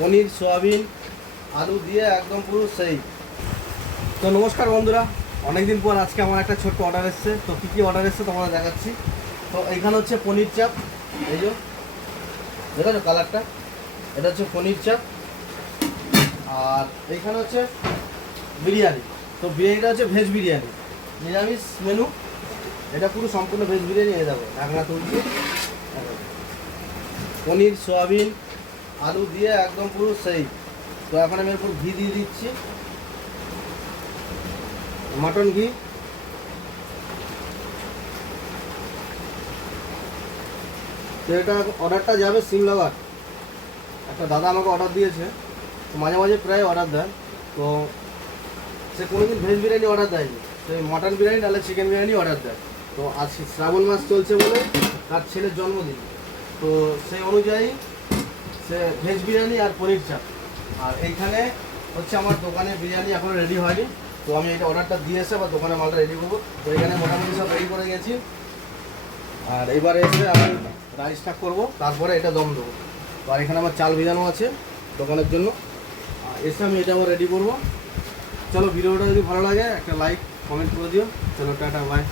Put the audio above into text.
পনির, soybean, আলু দিয়ে একদম পুরো সেই। তো নমস্কার বন্ধুরা, অনেকদিন পর আজকে আমার একটা ছোট্ট অর্ডার এসছে। তো কী কী অর্ডার এসছে তোমরা দেখাচ্ছি। তো এইখানে হচ্ছে পনির চাপ, এই যে, দেখেছ কালারটা এটা হচ্ছে পনির চাপ, আর এইখানে হচ্ছে বিরিয়ানি। তো বিরিয়ানিটা হচ্ছে ভেজ বিরিয়ানি। নিরামিষ মেনু এটা পুরো সম্পূর্ণ ভেজ বিরিয়ানি। হয়ে যাবে ঢাকনা তুলছি। পনির, সোয়াবিন আলু দিয়ে একদম পুরো সেই। তো এখন আমি এরপর ঘি দিয়ে দিচ্ছি। মাটন ঘি। তো এটা অর্ডারটা যাবে সিমলাবাদ একটা দাদা আমাকে অর্ডার দিয়েছে। তো মাঝে মাঝে প্রায় অর্ডার দেয়। তো সে কোনোদিন ভেজ বিরিয়ানি অর্ডার দেয়নি। সে মাটন বিরিয়ানি তাহলে চিকেন বিরিয়ানি অর্ডার দেয়। তো আজ শ্রাবণ মাস চলছে বলে তার ছেলের জন্মদিন। তো সেই অনুযায়ী সে ভেজ বিরিয়ানি আর পনির চাপ। আর এইখানে হচ্ছে আমার দোকানে বিরিয়ানি এখনও রেডি হয়নি। তো আমি এটা অর্ডারটা দিয়ে এসে বা দোকানে মালটা রেডি করব। তো এখানে মোটামুটি সব রেডি করে গেছি। আর এবারে এসে আমি রাইসটা করব। তারপরে এটা দম দেবো। আর এখানে আমার চাল ভিজানো আছে দোকানের জন্য। আর এসে আমি এটা আবার রেডি করব। চলো ভিডিওটা যদি ভালো লাগে, একটা লাইক কমেন্ট করে দিও। চলো টাটা বাই